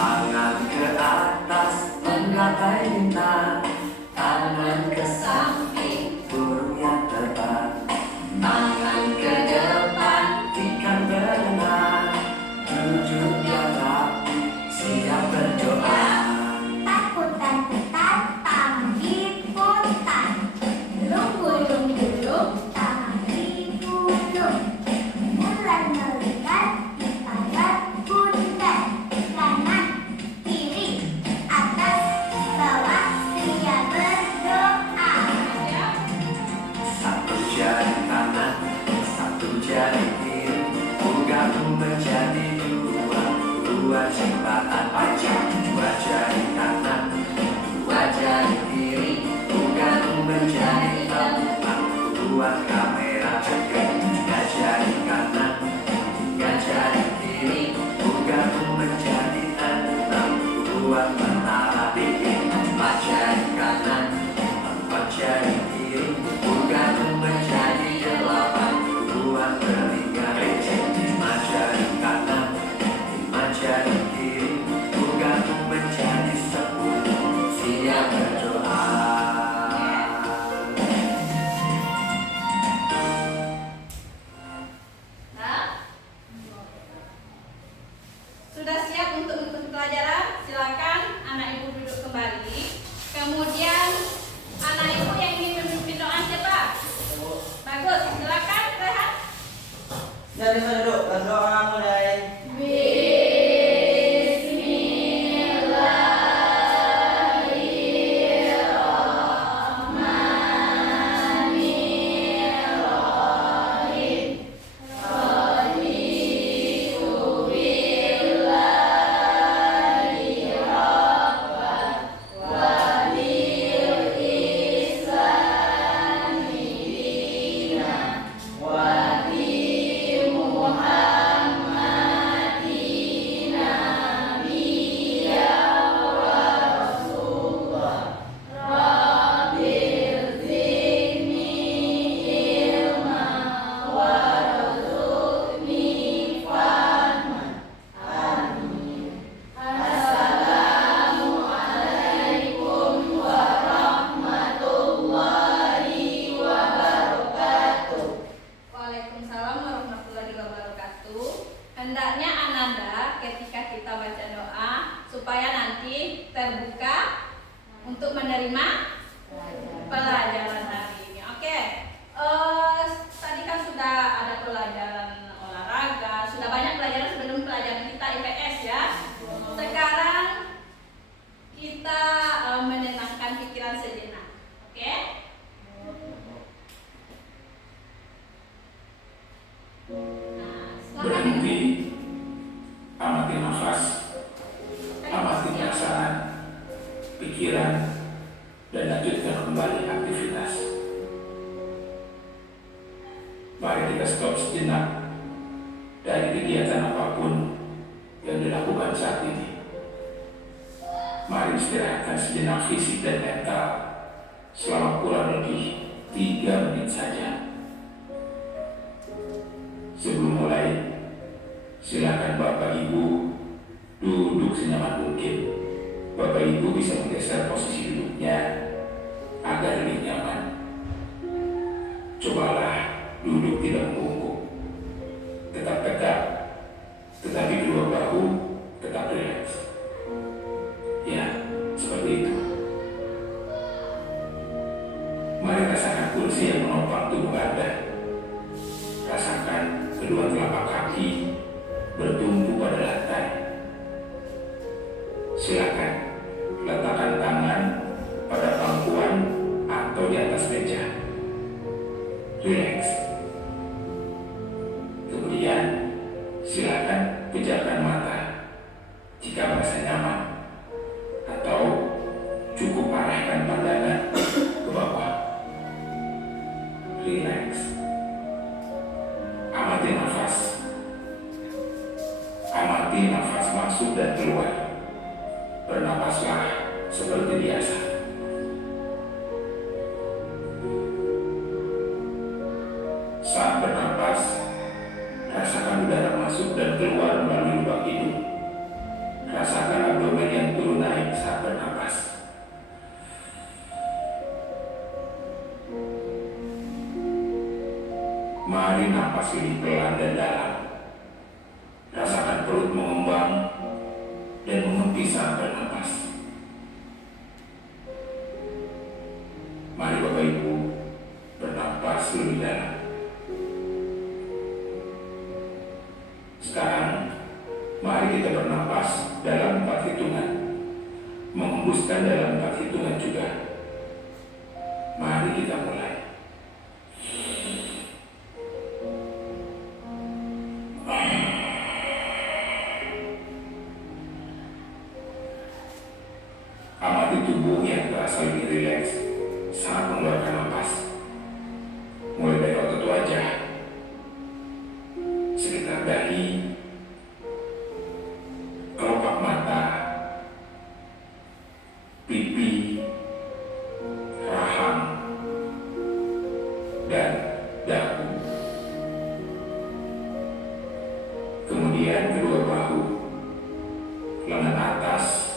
Tangan ke atas menggapai bintang, tangan ke samping burung yang terbang, tangan ke depan ikan berenang, duduk yang rapi siap berdoa. Takut dan tetap diputar, gulung-gulung tangan digulung, bulan melihat ibarat bundar, kanan kiri atas bawah dia berdoa. Satu jari kanan, satu jari kiri, bergabung menjadi dua, dua ciptaan pajak. Dua jari kanan, dua jari kiri, bergabung menjadi empat, dua kamera ceker. Tiga jari kanan, tiga jari kiri, bergabung menjadi enam, dua menara bikin. Empat jari kanan, empat jari kiri, bergabung menjadi delapan, dua telinga becek. Lima jari kanan, lima jari kiri, bergabung menjadi 10, siap berdoa. Nah, sudah siap untuk mengikuti pelajaran? Silakan anak ibu duduk kembali. Kemudian anak ibu yang ingin memimpin doa siapa? Bagus, silakan Rehan. Jadi kita duduk, berdoa mulai. Waalaikumsalam warahmatullahi wabarakatuh. Hendaknya Ananda ketika kita baca doa supaya nanti terbuka untuk menerima pelajaran hari ini. Oke. Tadi kan sudah ada pelajaran olahraga, sudah banyak pelajaran sebelum pelajaran kita IPS ya. Sekarang kita menenangkan pikiran sejenak. Oke? Nah, silakan. Berhenti, amati nafas, amati perasaan, pikiran, dan lanjutkan kembali aktivitas. Mari kita stop sejenak dari kegiatan apapun yang dilakukan saat ini. Mari istirahatkan sejenak fisik dan mental selama kurang lebih 3 menit saja. Sebelum mulai, silakan Bapak Ibu duduk senyaman mungkin. Bapak Ibu bisa menggeser posisi duduknya agar lebih nyaman. Cobalah duduk tidak membungkuk, tetap tegak, tetapi kedua bahu tetap rileks. Ya, seperti itu. Mari rasakan kursi yang menopang tubuh Anda. Rasakan kedua telapak kaki bertumpu pada lantai. Silakan letakkan tangan pada pangkuan atau di atas meja. Rileks. Kemudian silakan pejamkan mata jika merasa nyaman, atau cukup arahkan pandangan ke bawah. Rileks. Amati nafas. Amati nafas masuk dan keluar. Bernapaslah seperti biasa. Saat bernapas, rasakan udara masuk dan keluar melalui lubang hidung. Rasakan Tarik napas lebih pelan dan dalam. Rasakan perut mengembang dan menghenti saat bernapas. Mari Bapak Ibu bernapas lebih dalam. Sekarang, mari kita bernapas dalam 4 hitungan. Menghembuskan dalam 4 hitungan juga. Mari kita mulai. Amati tubuh yang terasa lebih rileks saat mengeluarkan napas. Mulai dari otot wajah, sekitar dahi, kelopak mata, pipi, rahang, dan dagu. Kemudian kedua bahu, lengan atas,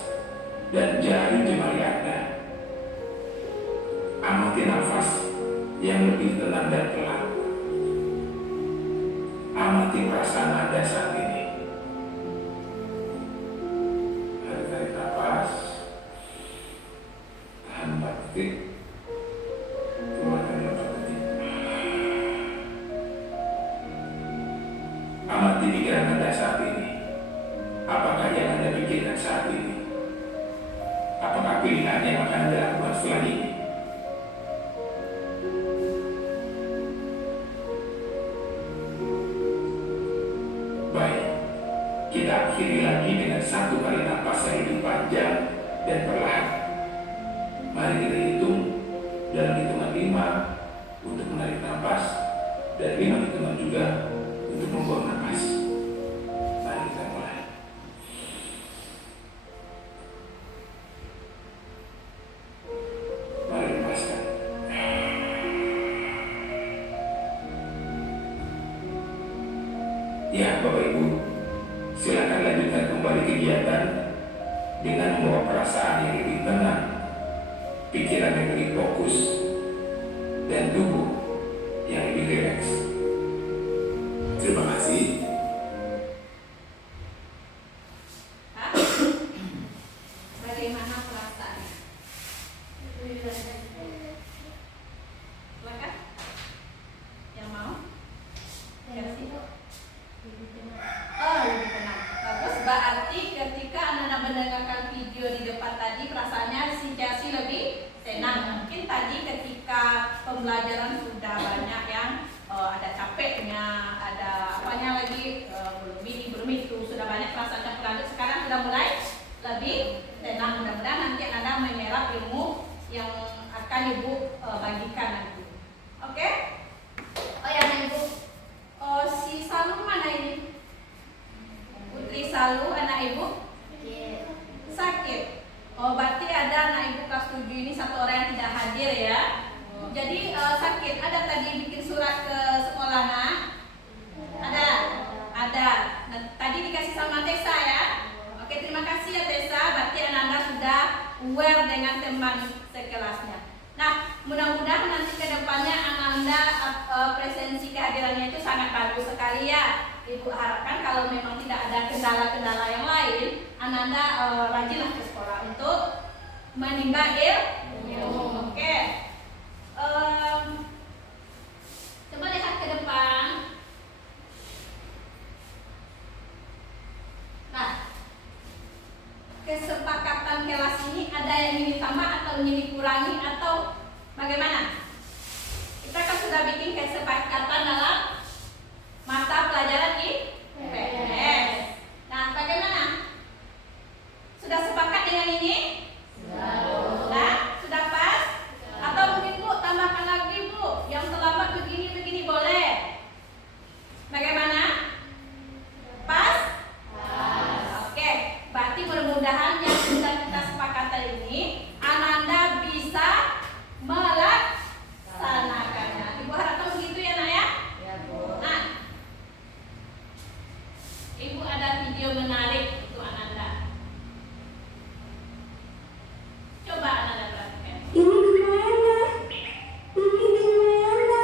dan jari jemari Anda. Amati nafas yang lebih tenang dan pelan. Amati perasaan Anda saat ini. Tarik nafas, tahan 4 detik, keluarkan 4 detik. Amati pikiran Anda saat ini. Apakah yang Anda pikirkan saat ini? Apakah pilihan yang akan Anda lakukan setelah ini? Baik, kita akhiri lagi dengan 1 kali napas yang lebih panjang dan perlahan. Mari kita hitung dalam hitungan 5 untuk menarik napas dan 5 hitungan juga untuk membuang napas. Mari kita mulai. Mari lepaskan. Ya, Bapak Ibu, silakan lanjutkan kembali kegiatan dengan membawa perasaan yang lebih tenang, pikiran yang lebih fokus, dan tubuh yang lebih rileks. Terima kasih. Hah? Bagaimana perasaannya? Silakan. Yang mau? Ya, sih. Oh, lebih tenang. Bagus, berarti ketika Anda mendengarkan video di depan tadi perasaannya situasi lebih tenang. Mungkin tadi ketika pembelajaran sudah banyak yang ada capeknya, ada apanya lagi, belum itu sudah banyak perasaannya pelanjut. Sekarang sudah mulai lebih tenang. Mudah-mudahan nanti Anda menyerap ilmu yang akan Ibu bagikan nanti. Oke? Oh ya, Ibu. Si Salu mana ini? Putri Salu, anak Ibu? Sakit. Oh, berarti ada anak Ibu kelas 7 ini 1 orang yang tidak hadir ya. Jadi sakit. Ada tadi bikin surat ke sekolah, nak? Ada? Ada. Nah, tadi dikasih sama Tessa ya? Oke, terima kasih ya Tessa. Berarti Anda sudah aware dengan teman sekelasnya. Nah, mudah-mudahan nanti ke depannya Anda presensi kehadirannya itu sangat bagus sekali ya. Ibu harapkan kalau memang tidak ada kendala-kendala yang lain, Anda rajinlah ke sekolah untuk menimba ilmu. Oke. Coba lihat ke depan. Nah, kesepakatan kelas ini ada yang ingin ditambah atau ingin dikurangi atau bagaimana? Kita kan sudah bikin kesepakatan dalam mata pelajaran IPS. Nah, bagaimana? Sudah sepakat dengan ini? Sudah? Sudah pas? Atau mungkin Bu tambahkan lagi Bu, yang terlambat begini boleh? Bagaimana? Pas? Oke, berarti mudah-mudahan yang sudah kita sepakatan ini Anda bisa melaksanakannya. Ibu harapkan begitu ya, Nak ya? Ya, Bu. Nah, Ibu ada video menarik untuk Ananda. Coba Ananda perhatikan. Ini gimana? Ini gimana?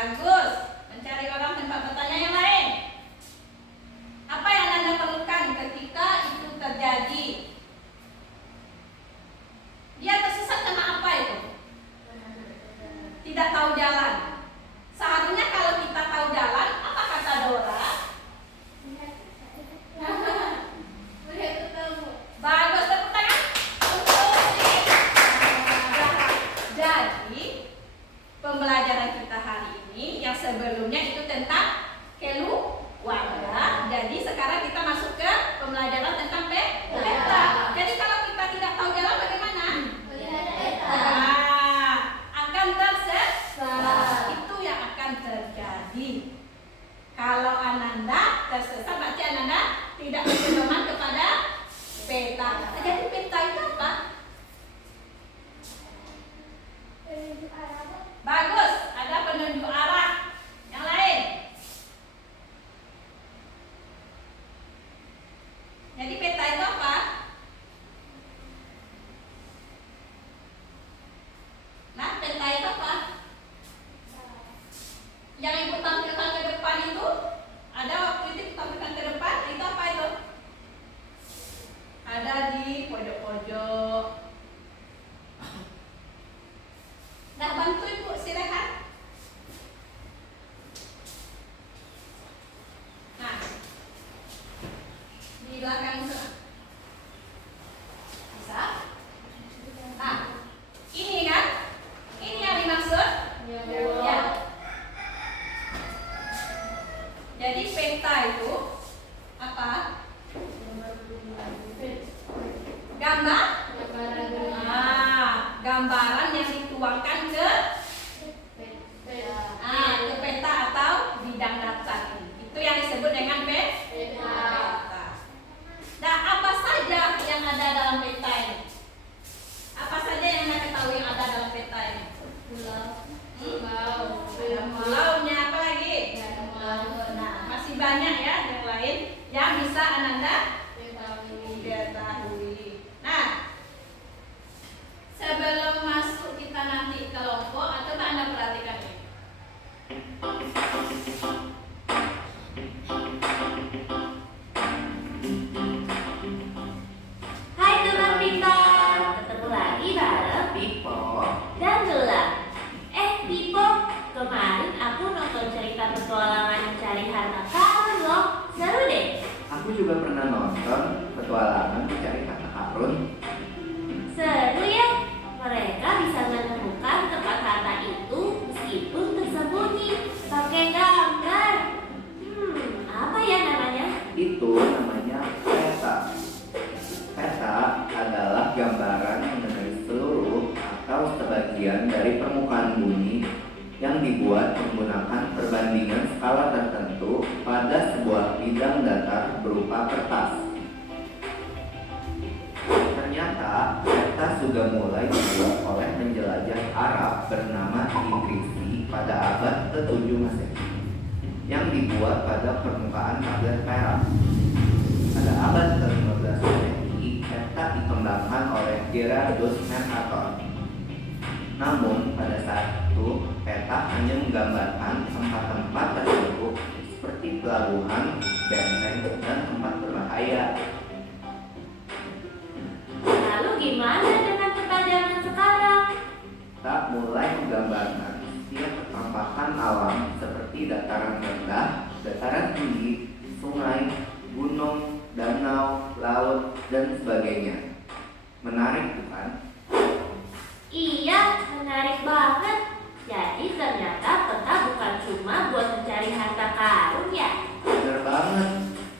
Bagus. Mencari orang tempat bertanya yang lain. Apa yang Anda perlukan ketika itu terjadi? Dia tersesat karena apa itu? Tidak tahu jalan. Seharusnya kalau kita tahu jalan, apa kata Dora? Bagus, tepuk tangan. Jadi, pembelajaran kita hari ini yang sebelumnya itu tentang keluarga. Jadi sekarang kita masuk ke pembelajaran tentang peta. Jadi kalau kita tidak tahu jalan bagaimana? Nah, akan tersesat. Itu yang akan terjadi. Kalau Ananda tersesat, berarti Ananda tidak berpedoman kepada peta. Jadi peta itu apa? Bagus, ada penunjuk arah. Yang lain? Jadi peta itu apa? Nah, peta itu apa? Yang ibu tampilkan ke depan itu, ada waktu itu tampilkan ke depan, itu apa itu? Ada di pojok-pojok. Nah, bantu ibu si Rehan. Nah, di belakang itu. Bisa? Nah, ini kan? Ini yang dimaksud? Ya. Jadi peta itu apa? Gambar? Gambaran yang dituangkan ke peta atau bidang datar ini. Itu yang disebut dengan peta. Nah, apa saja yang ada dalam peta ini? Apa saja yang Anda ketahui yang ada dalam peta ini? Ada pulaunya, apa lagi? Nah, masih banyak ya yang lain yang bisa Anda ketahui. Nah, sebelum masuk kita nanti ke kelompok, coba Anda perhatikan ini. Hai teman pintar, ketemu lagi bareng Pipo. dan Dula. Pipo, kemarin aku nonton cerita petualangan mencari harta karun loh. Seru deh. Aku juga pernah nonton petualangan mencari harta karun. Seru ya. Mereka bisa menemukan tempat harta itu meskipun tersembunyi pakai gambar. Apa ya namanya? Itu namanya peta. Peta adalah gambaran mengenai seluruh atau sebagian dari permukaan bumi yang dibuat menggunakan perbandingan skala tertentu pada sebuah bidang datar berupa kertas. Ternyata peta sudah mulai dibuat oleh penjelajah Arab bernama Idrisi pada abad ke-7 Masehi yang dibuat pada permukaan tablet perak. Pada abad ke-15 Masehi, peta dikembangkan oleh Gerardus Mercator. Namun pada saat itu peta hanya menggambarkan tempat-tempat tertentu seperti pelabuhan, benteng, dan tempat berbahaya. Lalu gimana dengan peta zaman sekarang? Kita mulai menggambarkan setiap penampakan alam seperti dataran rendah, dataran tinggi, sungai, gunung, danau, laut, dan sebagainya. Menarik bukan? Iya, menarik banget. Jadi ternyata peta bukan cuma buat mencari harta karun ya? Benar banget.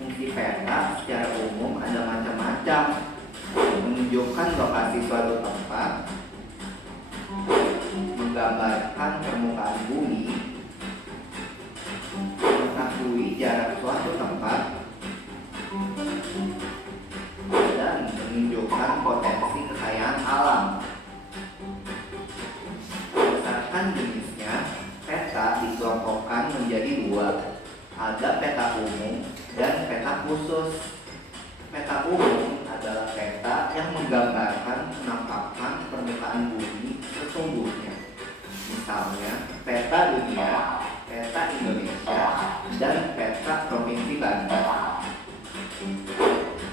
Fungsi peta secara umum ada macam-macam. Menunjukkan lokasi suatu tempat, menggambarkan permukaan bumi, mengetahui jarak suatu tempat, dan menunjukkan potensi kekayaan alam. Berdasarkan jenisnya, peta dikelompokkan menjadi dua. Ada peta umum dan peta khusus. Peta umum adalah peta yang menggambarkan penampakan permukaan bumi sesungguhnya. Misalnya, peta dunia peta Indonesia dan peta Provinsi Banten.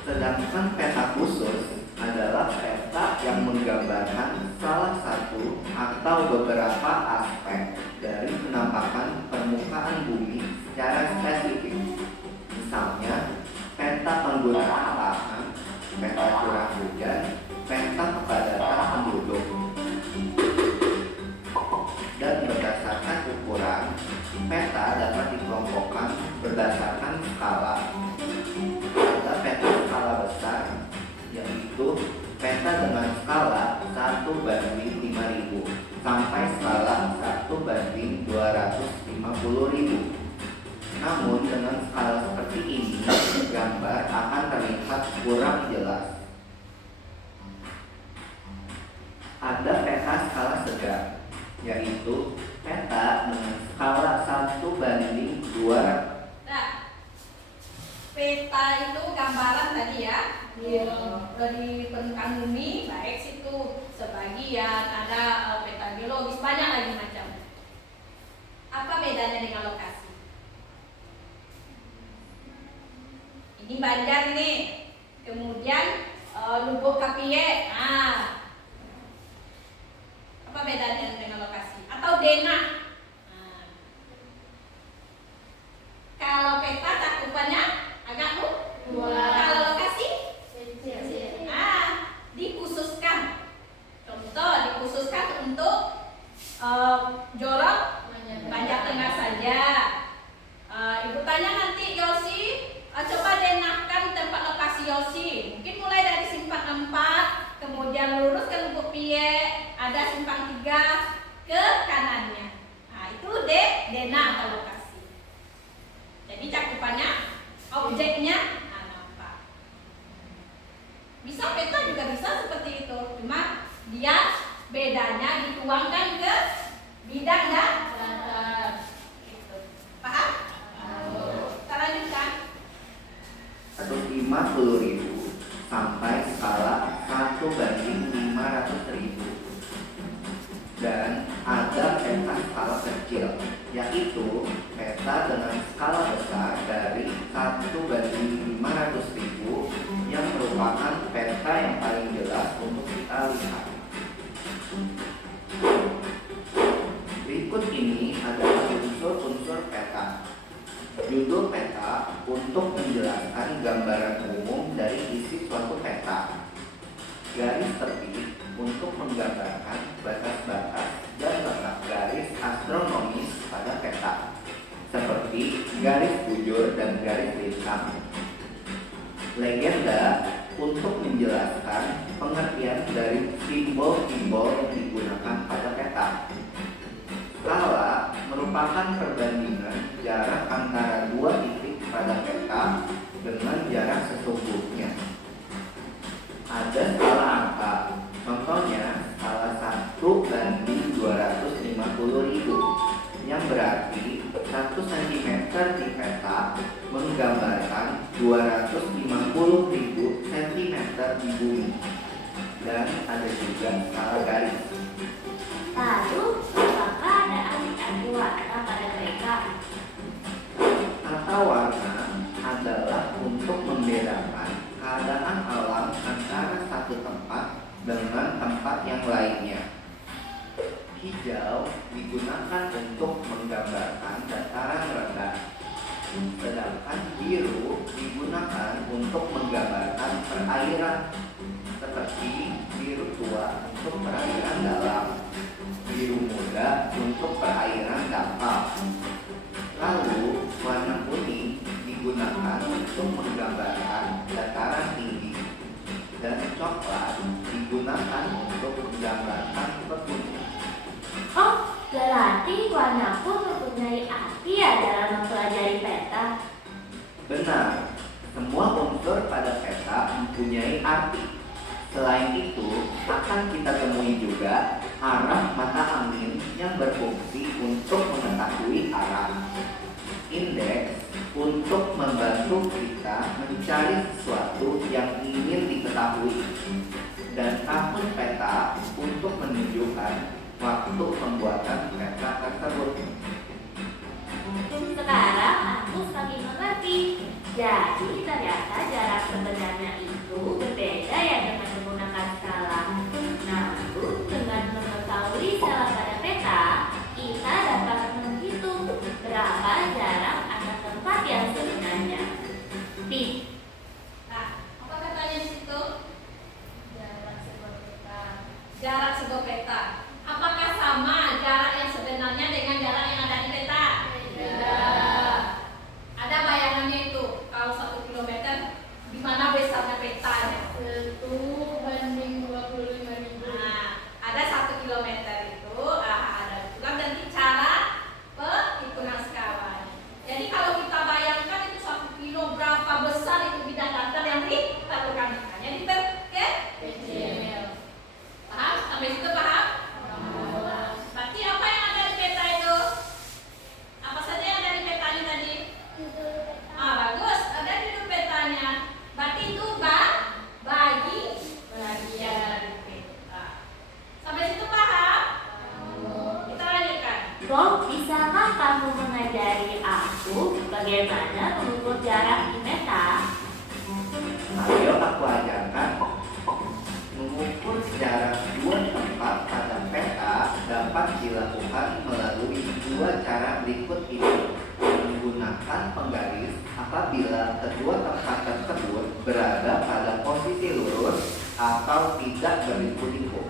Sedangkan peta khusus adalah peta yang menggambarkan salah satu atau beberapa aspek dari penampakan permukaan bumi secara spesifik. Misalnya, peta penggunaan lahan, peta curah hujan, peta kepadatan penduduk. Dan berdasarkan ukuran, peta dapat dikelompokkan berdasarkan skala. Ada peta skala besar, yaitu peta dengan skala 1:5000 sampai skala 1:250.000. Namun dengan skala seperti ini, gambar akan terlihat kurang jelas. Ada peta skala sedang, yaitu peta dengan skala 1:200. Nah, peta itu gambaran tadi ya, dari permukaan bumi, baik situ sebagian, ada peta geologis, banyak lagi macam. Apa bedanya dengan lokasi? Ini Banjar nih, kemudian Lubuk Kapie. Nah, apa bedanya dengan lokasi? Atau denah? Nah, kalau peta cakupannya agak luas. Kalau lokasi, dikhususkan. Contoh, dikhususkan untuk jorok Banjar Tengah saja. Ibu tanya nanti Yosi, coba denahkan tempat lokasi Yosi. Mungkin mulai dari simpang 4, kemudian lurus ke Lubuk Pie, ada simpang 3 ke kanannya. Nah, itu denah atau lokasi. Jadi cakupannya, objeknya nampak. Bisa peta juga bisa seperti itu. Cuma dia bedanya dituangkan ke bidang dan gitu. Paham? Kita lanjutkan. 150.000 sampai skala 1:500.000. Dan ada peta skala kecil, yaitu peta dengan skala besar dari 1:500.000 yang merupakan peta yang paling jelas untuk kita lihat. Berikut ini adalah unsur-unsur peta. Judul peta untuk menjelaskan gambaran umum dari isi suatu peta. Garis tepi untuk menggambarkan batas-batas dan letak garis astronomis pada peta, seperti garis bujur dan garis lintang. Legenda untuk menjelaskan pengertian dari simbol-simbol yang digunakan pada peta. Skala merupakan perbandingan jarak antara dua titik pada peta dengan jarak sesungguhnya. Ada skala angka, contohnya skala 1:250.000, yang berarti 1 cm di peta menggambarkan 250.000 cm di bumi. Dan ada juga skala garis. Lalu, apakah ada arti-arti warna pada mereka? Tata warna adalah untuk membedakan keadaan alam antara satu tempat dengan tempat yang lainnya. Hijau digunakan untuk menggambarkan dataran rendah, sedangkan biru digunakan untuk menggambarkan perairan, seperti biru tua untuk perairan dalam, biru muda untuk perairan dangkal. Lalu warna kuning digunakan untuk menggambarkan dataran tinggi, dan coklat digunakan untuk menggambarkan pegunungan. Oh, berarti warna pun mempunyai arti ya dalam mempelajari peta. Benar, semua unsur pada peta mempunyai arti. Selain itu, akan kita temui juga arah mata angin yang berfungsi untuk mengetahui arah. Indeks untuk membantu kita mencari sesuatu yang ingin diketahui. Dan tahun peta untuk menunjukkan waktu pembuatan peta tersebut. Jadi ternyata jarak sebenarnya itu berbeda ya dengan menggunakan skala. Namun dengan mengetahui skala pada peta, kita dapat menghitung berapa jarak antar tempat yang sebenarnya. Tip. Nah, apa katanya di situ? Jarak sebuah peta. Jarak sebuah peta. Apakah sama jarak yang sebenarnya dengan jarak yang ada di peta? Tidak. Ada bayangannya itu. Kalau 1 kilometer, di mana besarnya petanya? 1:25.000. Nah, ada 1 kilometer itu, ada juga nanti cara penghitungan skala. Jadi kalau kita bayangkan itu 1 kilo, berapa besar itu bidang datar yang diperlukan ikannya kecil. Paham? Sampai situ paham? Berarti apa yang ada di peta itu? Apa saja yang ada di petanya tadi? Bagus, ada judul petanya. Berarti itu bagi bagian peta. Sampai situ paham? Kita lanjutkan. Bob, bisakah kamu mengajari aku bagaimana mengukur jarak di peta? Ayo aku ajarkan. Mengukur jarak dua tempat pada peta dapat dilakukan melalui dua cara berikut ini. Menggunakan penggaris apabila kedua tempat tersebut berada pada posisi lurus atau tidak berliku-liku.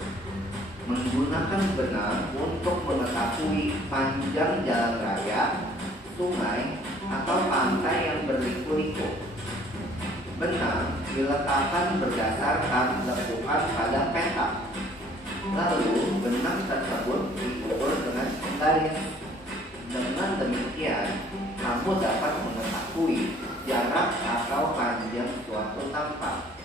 Menggunakan benang untuk mengetahui panjang jalan raya, sungai, atau pantai yang berliku-liku. Benang diletakkan berdasarkan lekukan pada peta. Lalu benang tersebut diukur dengan penggaris. Dengan demikian, kamu dapat mengetahui jarak atau panjang suatu tempat.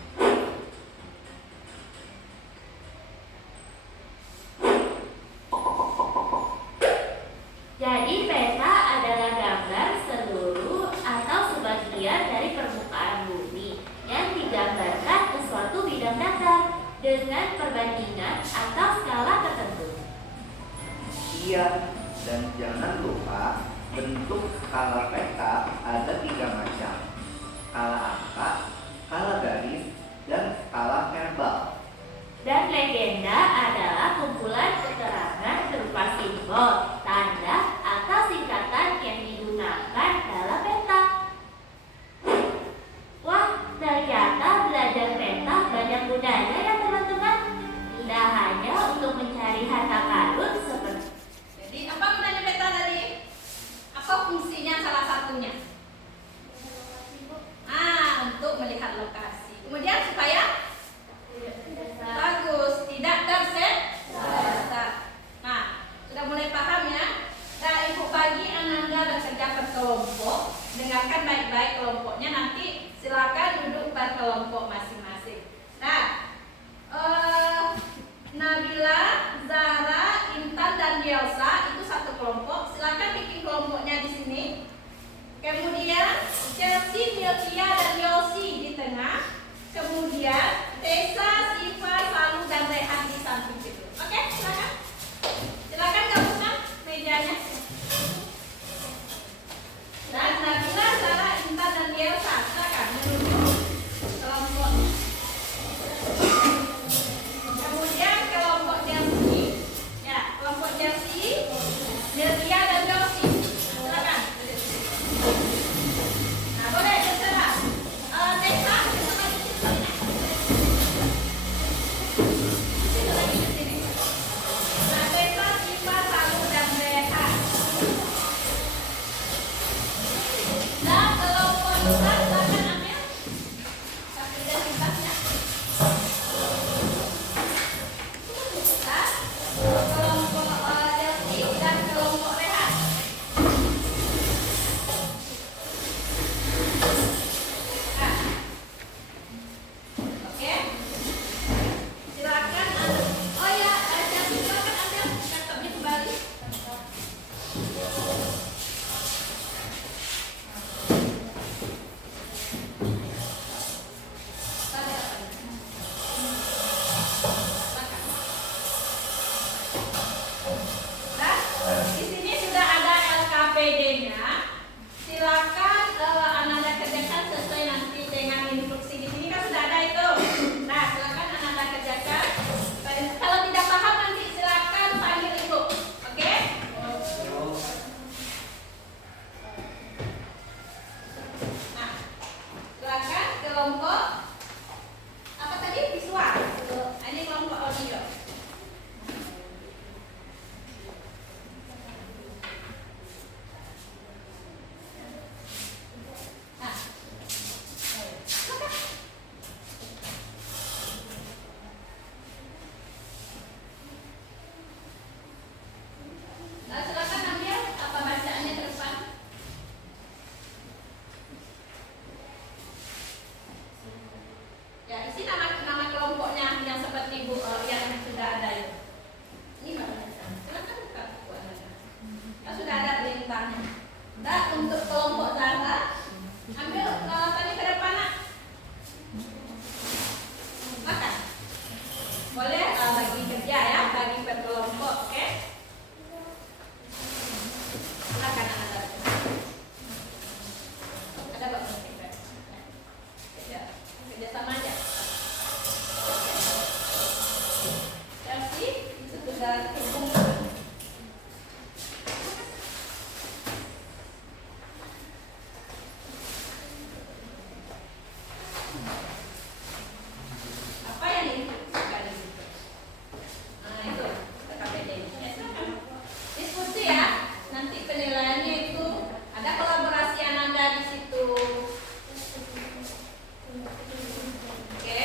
Jadi peta adalah gambar seluruh atau sebagian dari permukaan bumi yang digambarkan ke suatu bidang datar dengan perbandingan atau skala tertentu. Iya, dan jangan lupa bentuk skala peta ada 3 macam: skala angka, skala garis, dan skala verbal. Dan legenda adalah kumpulan keterangan berupa simbol, tanda, atau singkatan yang digunakan dalam peta. Wah, ternyata belajar peta banyak gunanya ya teman-teman. Tidak hanya untuk mencari harta karun seperti. Jadi apa gunanya peta tadi? Apa fungsinya salah satunya? Untuk melihat lokasi. Kemudian supaya bagus, tidak tersesat. berhubungan. Apa yang diinstruksikan itu? Nah itu KPD. Ya silakan diskusi ya. Nanti penilaiannya itu ada kolaborasi Ananda di situ. Oke.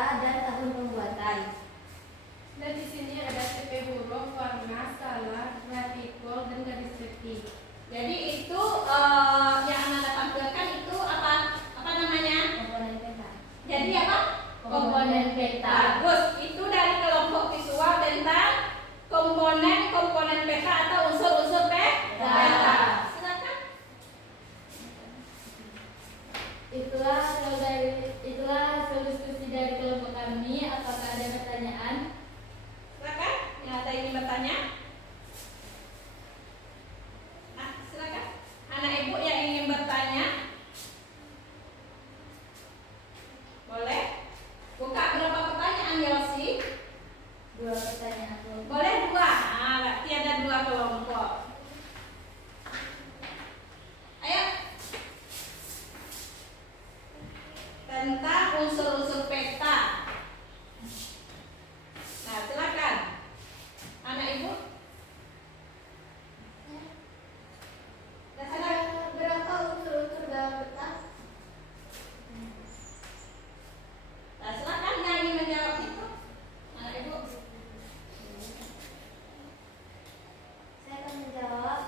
peta dan tahun pembuatan. Dan di sini ada tipe huruf, warna, skala, grafikol, dan garis detik. Jadi itu yang Anda tampilkan itu apa namanya? Komponen peta. Jadi apa? Komponen peta. Bagus. Itu dari kelompok visual tentang komponen peta atau unsur-unsur peta. Silakan. Itulah hasil diskusi dari kelompok kami. Apakah ada pertanyaan? Silakan. Yang ada ingin bertanya? Nah, silakan. Anak ibu yang ingin bertanya, boleh. Buka berapa pertanyaan, Yosi? 2 pertanyaan. Boleh 2. Nah, berarti ada 2 kelompok. Ayo. Tentang unsur-unsur peta. Nah, silakan. Anak ibu. Nah, silakan. Berapa unsur-unsur dalam peta? Nah, silakan yang ingin menjawab itu. Anak ibu. Saya akan menjawab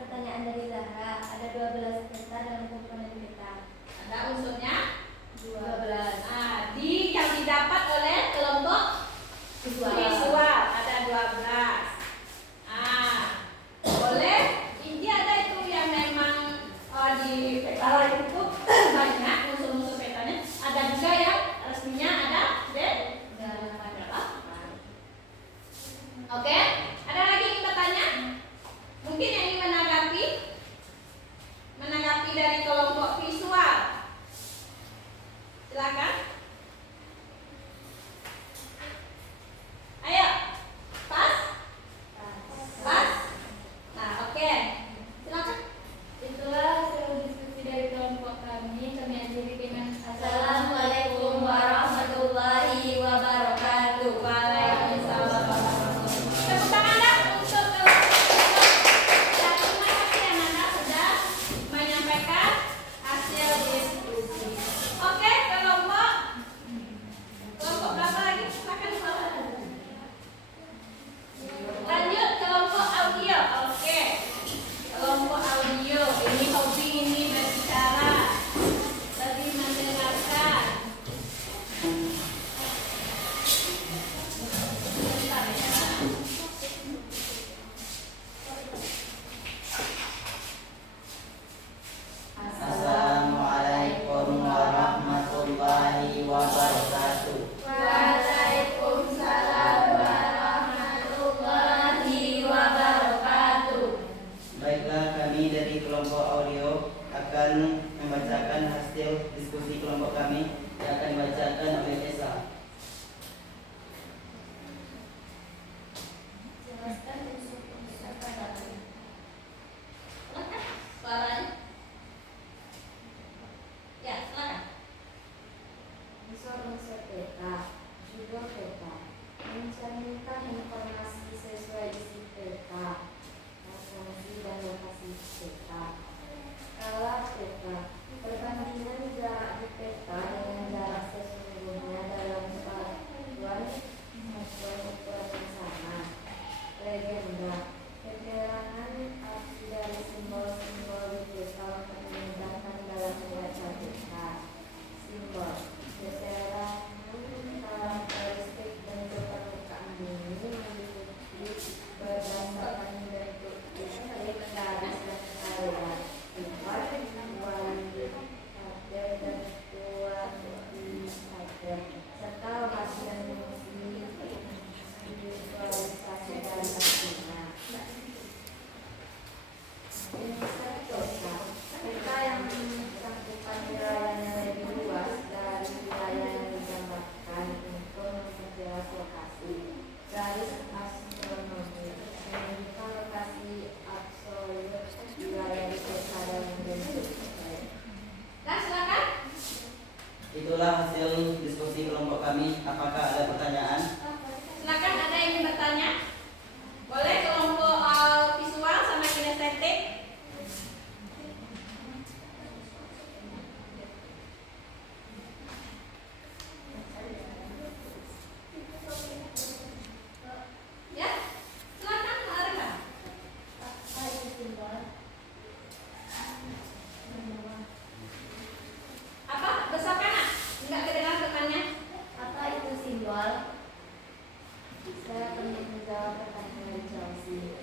pertanyaan dari Zahra. Ada 12 peta dalam komponen peta. Ada unsurnya 12. Nah, yang didapat oleh kelompok visual ada 12. Ah, boleh. Ini ada itu yang memang di peta lain itu banyak unsur-unsur petanya. Ada juga yang resminya ada berapa? Oke, ada lagi yang kita tanya? Mungkin yang ingin menanggapi dari kelompok visual. Silakan. Ayo. Pas? Pas? Nah, oke. Silakan. Itulah hasil diskusi dari kelompok kami. Kami akhiri dengan Assalamualaikum warahmatullahi wabarakatuh. Waalaikumsalam warahmatullahi wabarakatuh. Tepuk tangan dah untuk kelompok visual. Dan terima kasih anak-anak sudah menyampaikan hasil diskusi. Oke, kelompok berapa lagi? Silakan. Lanjut kelompok audio. Oke. Kelompok audio ini hobi ini berbicara, lebih mendengarkan. Bentar ya. Assalamualaikum warahmatullahi wabarakatuh. Waalaikumsalam warahmatullahi wabarakatuh. Baiklah, kami dari kelompok audio akan membacakan hasil diskusi kelompok kami yang akan dibacakan oleh Esa. Jelaskan unsur-unsur peta. Silakan suaranya. Ya, silakan. Unsur-unsur peta. Judul peta. Mencerminkan informasi sesuai isi peta. Fungsi dan lokasi peta. Skala peta. Perbandingan jarak di peta dengan jarak sesungguhnya dalam satuan maupun ukuran yang sama. Legenda. Keterangan arti dari simbol-simbol di peta untuk memudahkan dalam membaca peta. Simbol. Keterangan karakteristik bentuk permukaan bumi meliputi berdasarkan bentuk titik, garis, dan aliran. Sifat wali pader dan kualitas pader serta lokasi dan fungsi visualisasi dari artinya. Insert peta. Peta yang mencakupan wilayah yang lebih luas dari wilayah yang digambarkan untuk memperjelas lokasi. Garis astronomi menunjukkan lokasi absolut wilayah di peta dalam bentuk peta. Nah, silakan. Itulah hasil diskusi kelompok kami. Apakah ada pertanyaan? Silakan, ada yang ingin bertanya? Boleh kelompok visual sama kinestetik. simbol? Saya akan menjawab pertanyaan Chelsea.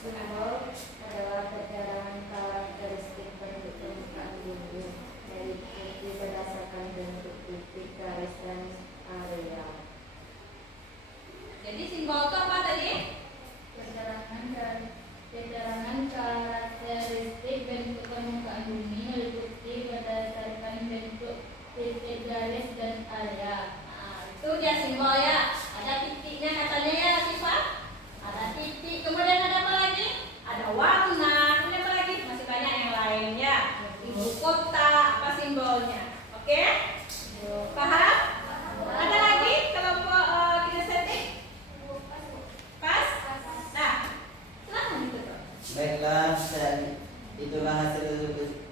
Simbol adalah perjalanan karakteristik bentuk permukaan bumi, diikuti berdasarkan bentuk titik, garis, dan area. Jadi simbol itu apa tadi? Perjalanan karakteristik bentuk permukaan bumi meliputi berdasarkan bentuk titik, garis, dan area. Nah, itu dia simbol ya. Ada titiknya katanya ya Siva. Ada titik. Kemudian ada apa lagi? Ada warna. Kemudian apa lagi? Masih banyak yang lain ya. Ibu kota apa simbolnya? Oke? Paham? Ada lagi kelompok kinestetik? Pas? Nah, silahkan ditutup. Baiklah, itulah hasil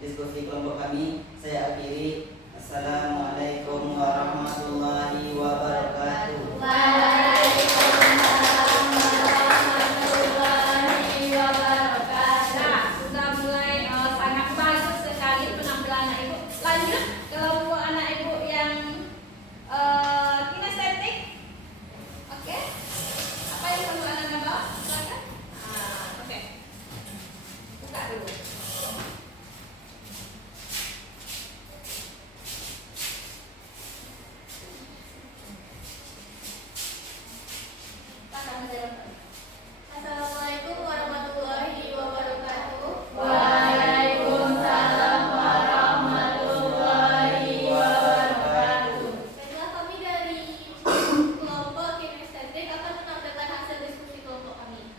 diskusi kelompok kami. Saya akhiri. Assalamualaikum warahmatullahi wabarakatuh. Waalaikumsalam warahmatullahi wabarakatuh. Nah, sudah mulai sangat bagus sekali penampilan anak ibu. Lanjut kelompok anak ibu yang kinestetik. Oke? Apa yang perlu anak bawa? Silakan. Oke. Buka dulu. Assalamualaikum warahmatullahi wabarakatuh. Waalaikumsalam warahmatullahi wabarakatuh. Baiklah, kami dari kelompok kinestetik akan menampilkan hasil diskusi kelompok kami.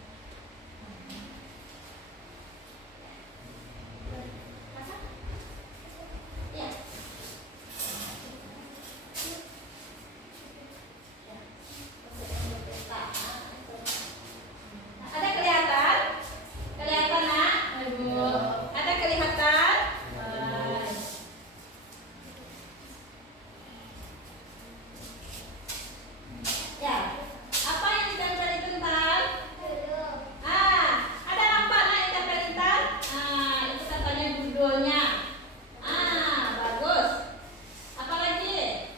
Masak? Iya. Ada kelihatan? Kelihatan nak? Ada kelihatan? Ya. Apa yang ditempel di tintan? Ada nampak nak yang ditempel di tintan? Itu katanya judulnya. Bagus. Apa lagi?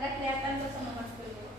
Ada kelihatan tuh sama Mas dulu.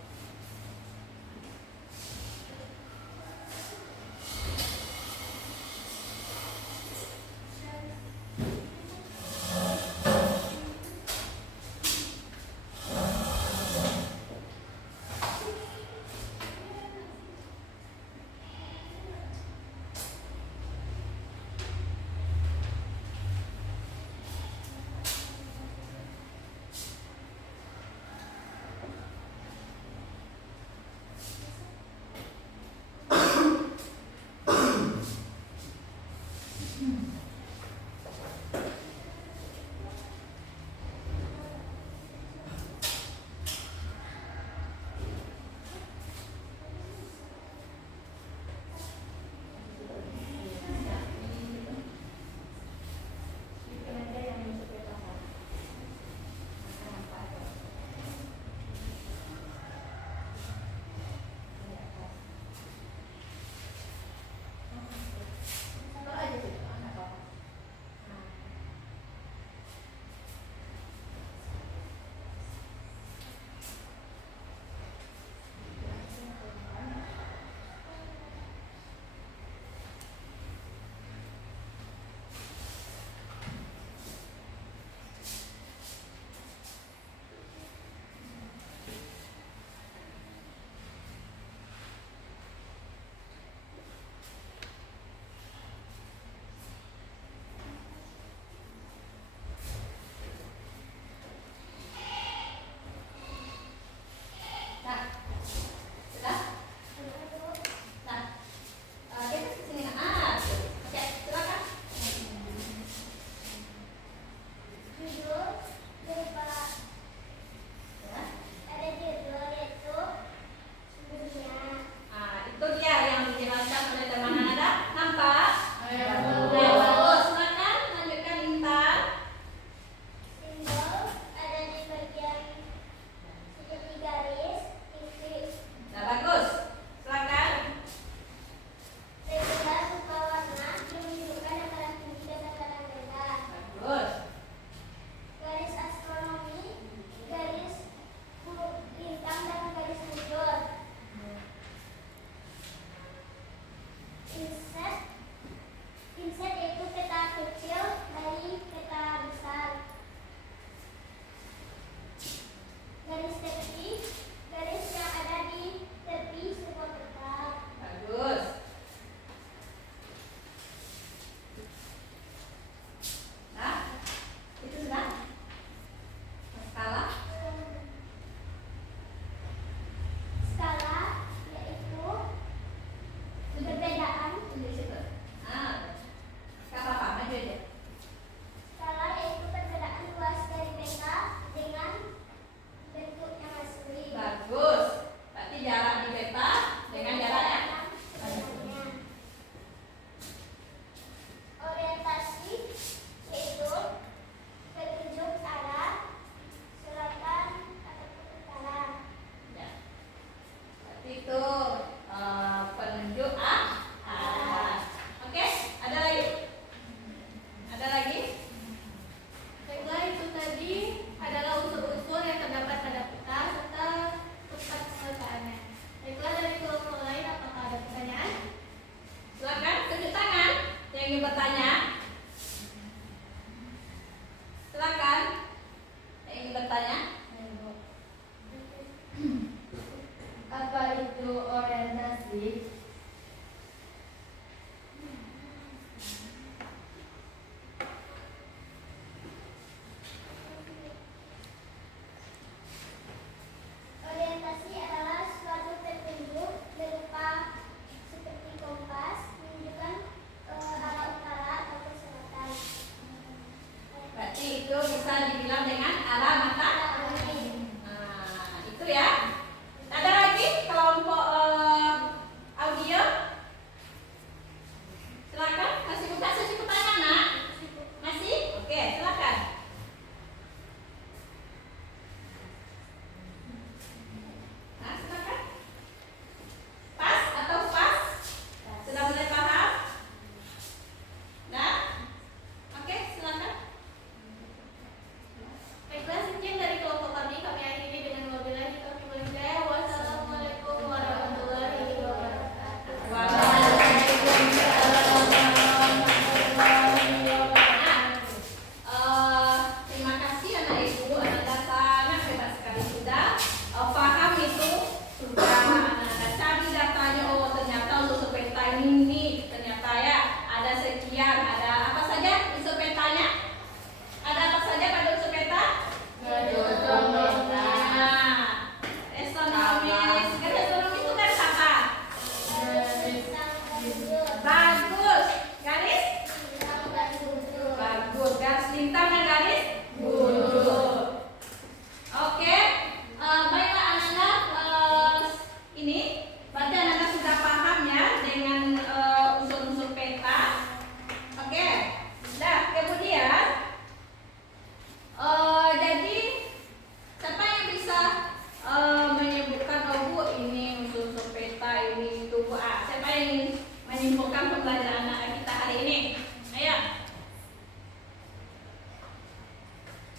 menyimpulkan pembelajaran anak kita hari ini. Ayo.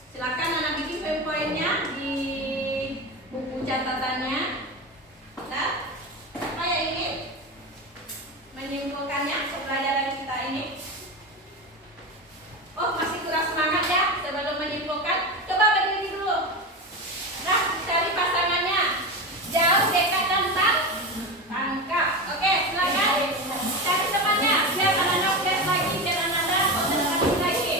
Silakan anak bikin poin-poinnya di buku catatannya. Nah, apa yang ingin menyimpulkannya pembelajaran kita ini? Oh, masih kurang semangat ya sebelum menyimpulkan. Coba berdiri dulu. Nah, cari pasangannya. Jauh, dekat, dan tangkap. Oke, silakan. Cari temannya. Biar anak-anak lihat lagi, biar anak-anak konsentrasi lagi.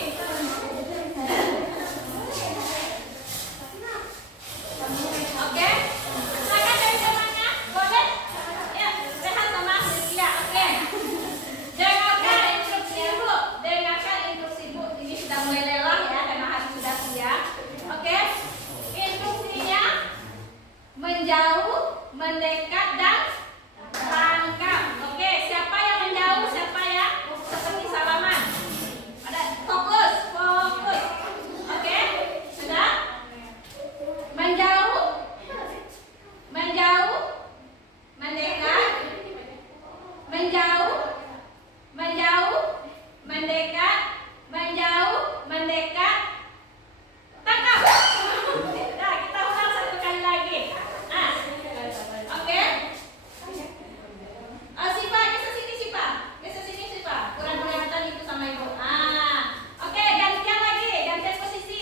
Oke, silakan cari temannya. Boleh? Ya, Rehan sama Rizkia. Oke. Dengarkan instruksi ibu. Dengarkan instruksi ibu. Ini sudah mulai lelah ya, karena hari sudah siang. Oke. Instruksinya menjauh, mendekat, dan tangkap. Oke, siapa yang menjauh? Siapa yang seperti salaman? Ada fokus, fokus. Oke, sudah? Menjauh, menjauh, mendekat, menjauh, menjauh, mendekat, menjauh, mendekat, tangkap. Nah, kita ulang satu kali lagi. Nah, oke. Sipa, geser sini Sipa, geser sini Sipa. Kurang kelihatan itu sama ibu. Oke, gantian lagi, gantian posisi.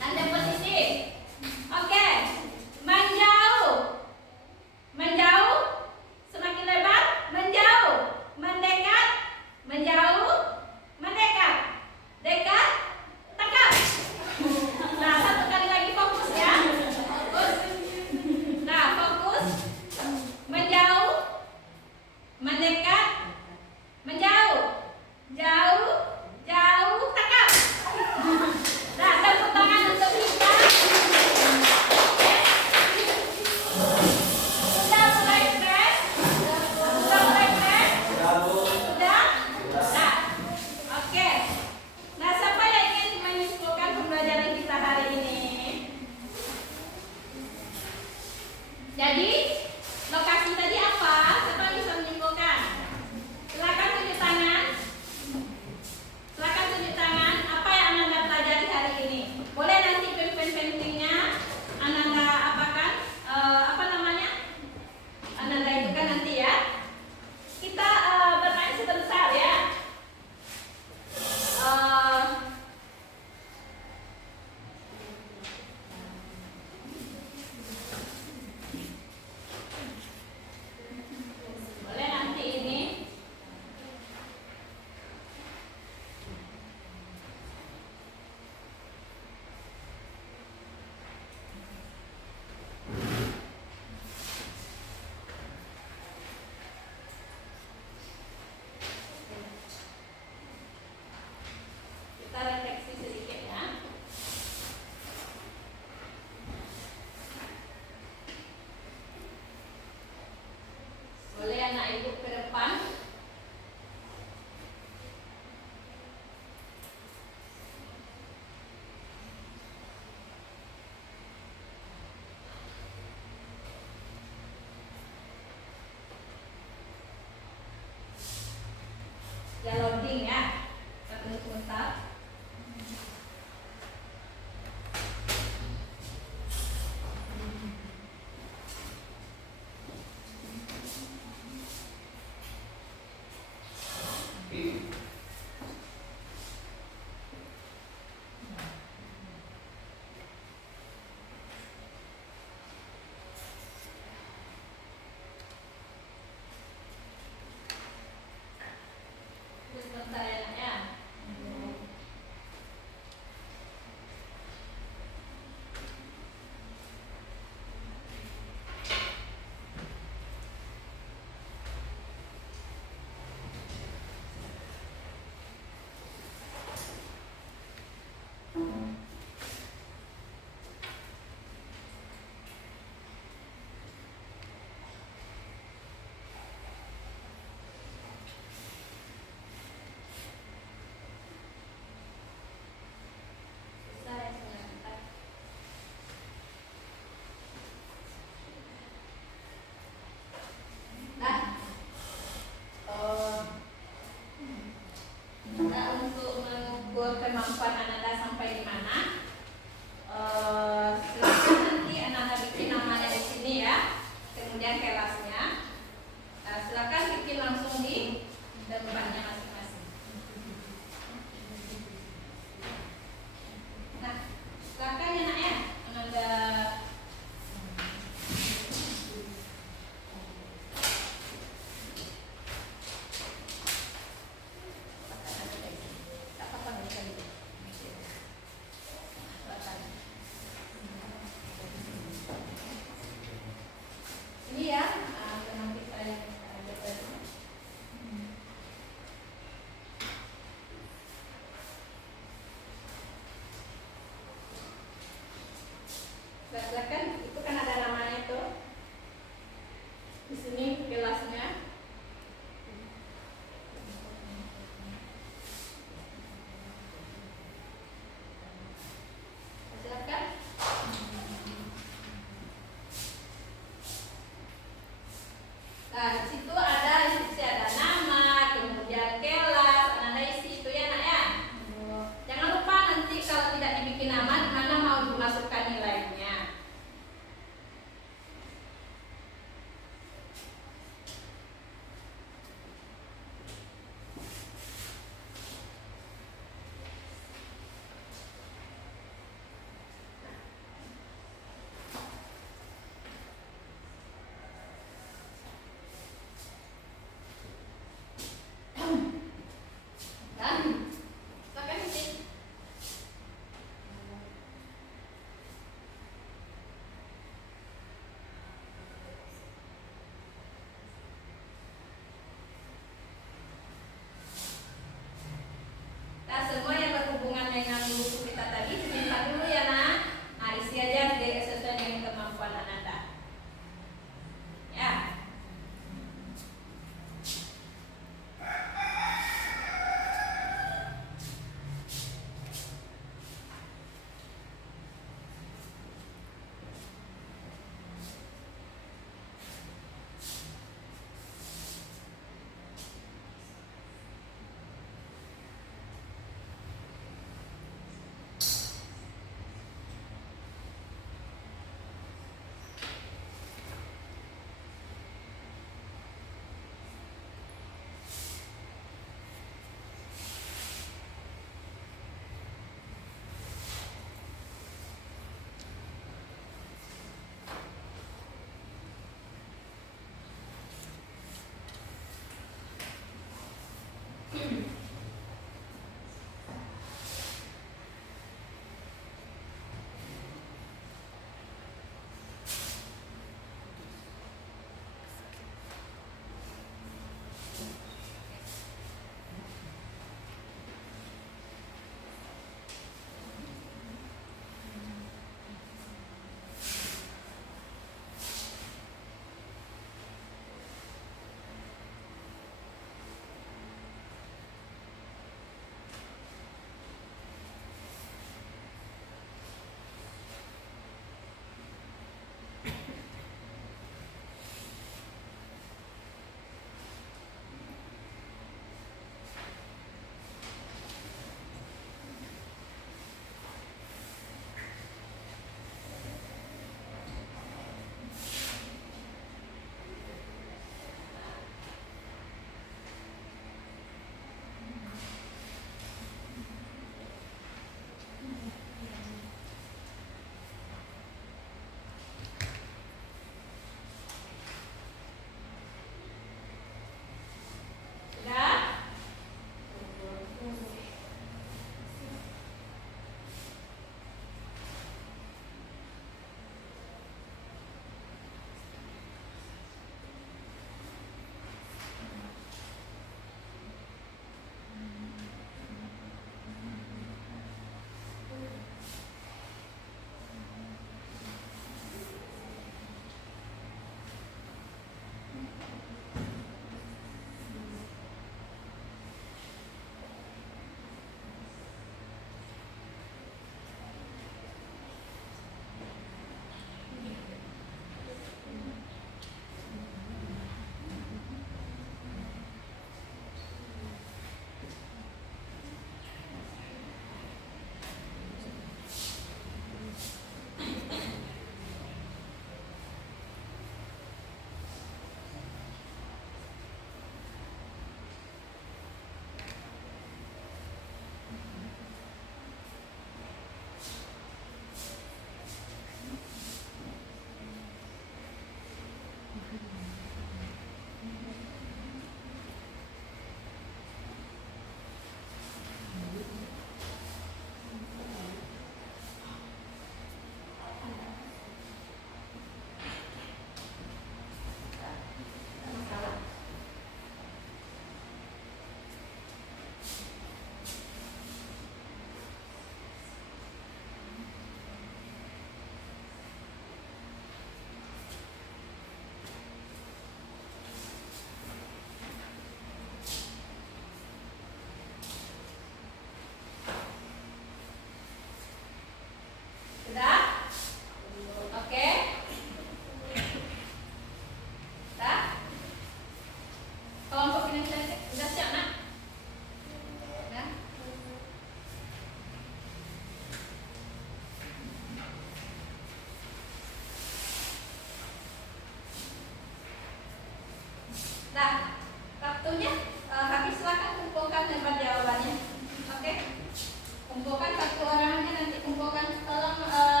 Gantian posisi. Oke, menjauh, menjauh, semakin lebar, menjauh, mendekat, menjauh, mendekat, dekat, tangkap. Nah, satu kali lagi fokus ya, fokus. Nah, fokus, menjauh, mendekat, menjauh, jauh, jauh, tangkap. Nah, tepuk tangan untuk kita. Sudah mulai fresh? Sudah mulai fresh? Sudah? Nah, oke. Nah, siapa yang ingin menyimpulkan pembelajaran kita hari ini? Jadi, lokasi tadi apa? Siapa yang bisa menyimpulkan? Silakan tunjuk tangan. Silakan tunjuk tangan. Apa yang Anda pelajari hari ini? Boleh nanti pentingnya Anda apakan? Apa namanya? Anda itu kan nanti ya. Kita bermain sebentar ya. Boleh nanti ini. Kita refleksi sedikit ya. Boleh anak ibu ke depan. Ya loading ya. Kita tunggu sebentar.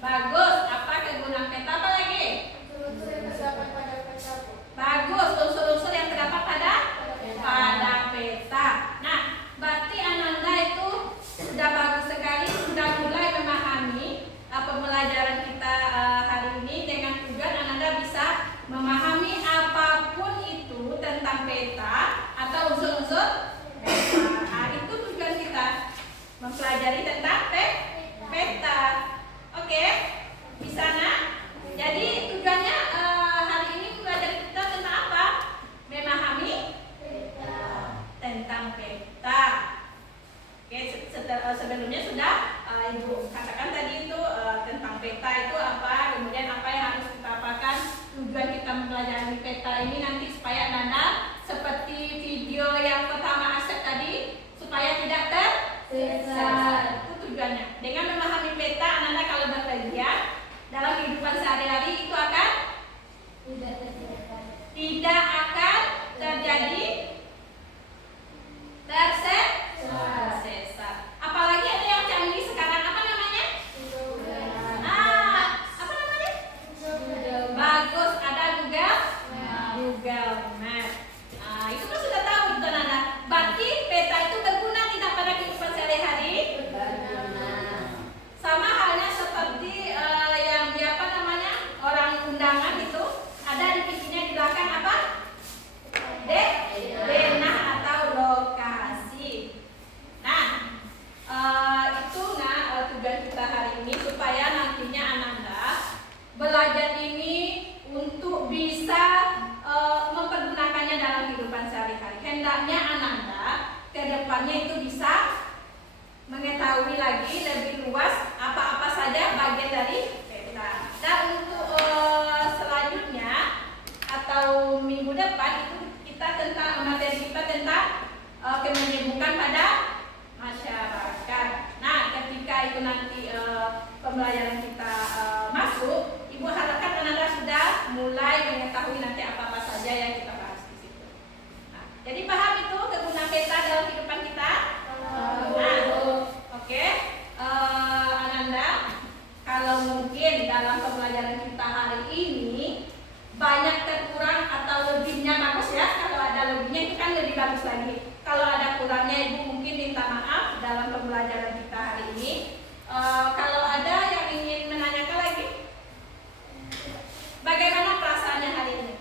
Bagus. Apa kegunaan peta? Apa lagi? Bagus. Unsur mempelajari tentang peta. Oke, bisa nak? Jadi tujuannya hari ini mempelajari kita tentang apa? Memahami tentang peta. Oke, sebelumnya sudah Ibu katakan tadi itu tentang peta itu apa, kemudian apa yang harus kita apakan. Tujuan kita mempelajari peta ini nanti supaya Nanda seperti video yang pertama Asep tadi, supaya tidak tersesat. Itu tujuannya. Dengan memahami peta, Nanda kalau bepergian dalam kehidupan sehari-hari itu akan tidak akan terjadi tersesat. Apalagi ada yang canggih sekarang, apa namanya? Apa namanya? Bagus, ada Google Map. Itu kan sudah tahu itu Nanda. Berarti peta itu berguna tidak pada kehidupan sehari-hari? Sama halnya seperti yang apa namanya, orang undangan itu ada di pintunya di belakang apa? Denah atau lokasi. Nah, tujuan kita hari ini supaya nantinya Ananda belajar ini untuk bisa mempergunakannya dalam kehidupan sehari-hari. Hendaknya Ananda ke depannya itu bisa mengetahui lagi lebih luas apa-apa saja bagian dari peta. Dan untuk selanjutnya atau minggu depan itu kita tentang materi kita tentang kemenyebukan pada masyarakat. Nah, ketika itu nanti pembelajaran kita masuk, Ibu harapkan Ananda sudah mulai mengetahui nanti apa-apa saja yang kita bahas di situ. Nah, jadi paham itu kegunaan peta dalam kehidupan kita? Oke. Ananda, kalau mungkin dalam pembelajaran kita hari ini banyak terkurang atau lebihnya bagus ya. Kalau ada lebihnya itu kan lebih bagus lagi. Kalau ada kurangnya Ibu mungkin minta maaf dalam pembelajaran kita hari ini. Kalau ada yang ingin menanyakan lagi, bagaimana perasaannya hari ini?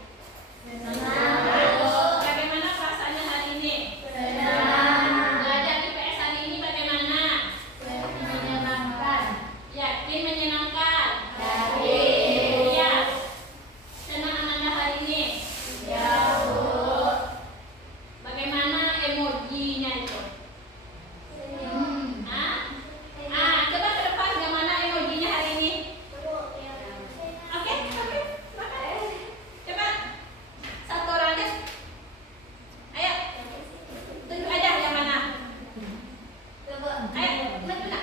Bagaimana perasaannya hari ini? Belajar IPS hari ini bagaimana? Yakin menyenangkan? Iya. Senang Ananda hari ini? Ya, Bu. Bagaimana emojinya itu? Coba ke depan bagaimana emojinya hari ini? Oke, silakan. Coba satu orang aja. Ayo, tunjuk aja yang mana. Ayo, mana?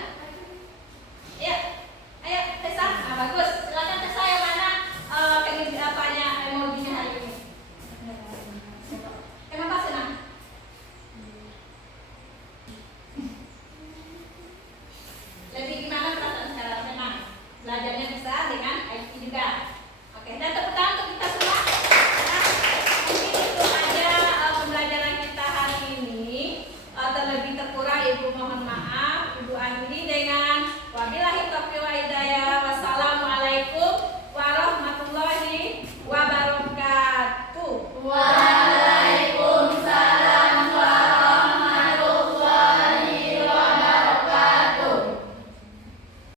Ayo, Tessa. Bagus. Silakan Tessa yang mana apanya emojinya hari ini? Kenapa senang? Lebih gimana perasaan sekarang? Senang. Belajarnya bisa dengan IT juga. Oke, dan tepuk tangan untuk kita semua. Nah, mungkin itu aja pembelajaran kita hari ini. Terlebih terkurang Ibu mohon maaf. Ibu akhiri dengan wabillahi taufiq wal hidayah.